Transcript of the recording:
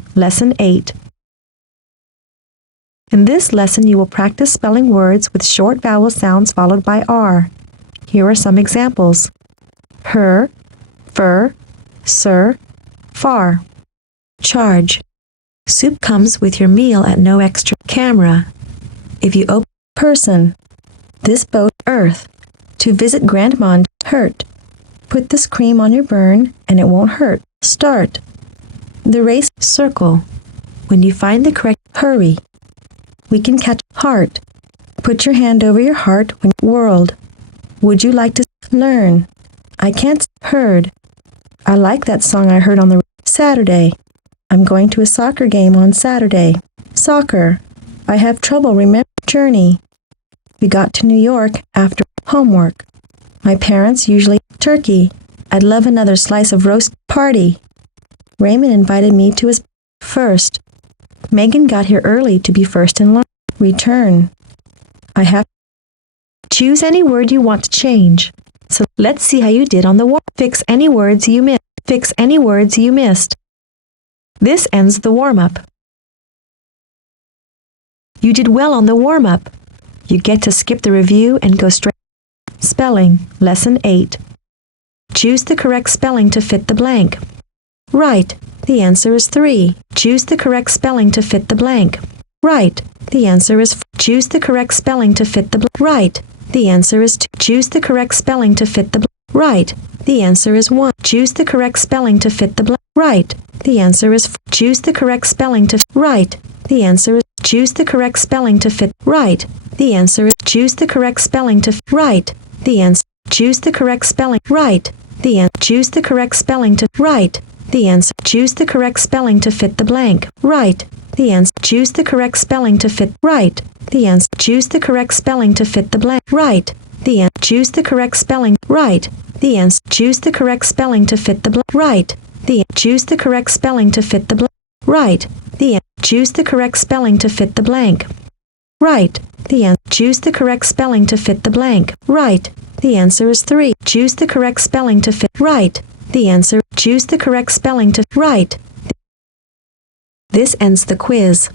Spelling, Lesson 8. In this lesson, you will practice spelling words with short vowel sounds followed by R. Here are some examples: her, fur, sir, far. Charge. Soup comes with your meal at no extra. Camera. If you open person. This boat, earth. To visit grandma, hurt. Put this cream on your burn and it won't hurt. Start. The race, circle. When you find the correct, hurry. We can catch, heart. Put your hand over your heart when, world. Would you like to learn? I can't, heard. I like that song I heard on the Saturday. I'm going to a soccer game on Saturday. Soccer. I have trouble remember, journey. We got to New York after homework. My parents usually turkey. I'd love another slice of roast, party. Raymond invited me to his first. Megan got here early to be first in line. Return. I have. Choose any word you want to change. So let's see how you did on the warm. Fix any words you missed. Fix any words you missed. This ends the warm-up. You did well on the warm-up. You get to skip the review and go straight. Spelling, Lesson 8. Choose the correct spelling to fit the blank. Right. The answer is 3. Choose the correct spelling to fit the blank. Right. The answer is choose the correct spelling to fit the blank. Right. The answer is 2. Choose the correct spelling to fit the blank. Right. The answer is 1. Choose the correct spelling to fit the blank. Right. The answer is choose the correct spelling to right. The answer is choose the correct spelling to fit right. The answer is choose the correct spelling to right. The answer choose the correct spelling right. The answer choose the correct spelling to right. The answer choose the correct spelling to fit the blank. Right. The answer choose the correct spelling to fit right. The answer choose the correct spelling to fit the blank. Right. The answer choose the correct spelling right. The answer choose the correct spelling to fit the blank. Right. The choose the correct spelling to fit the blank. Right. The choose the correct spelling to fit the blank. Right. The answer choose the correct spelling to fit the blank. Right. The answer is 3. Choose the correct spelling to fit right. The answer choose the correct spelling to right. This ends the quiz.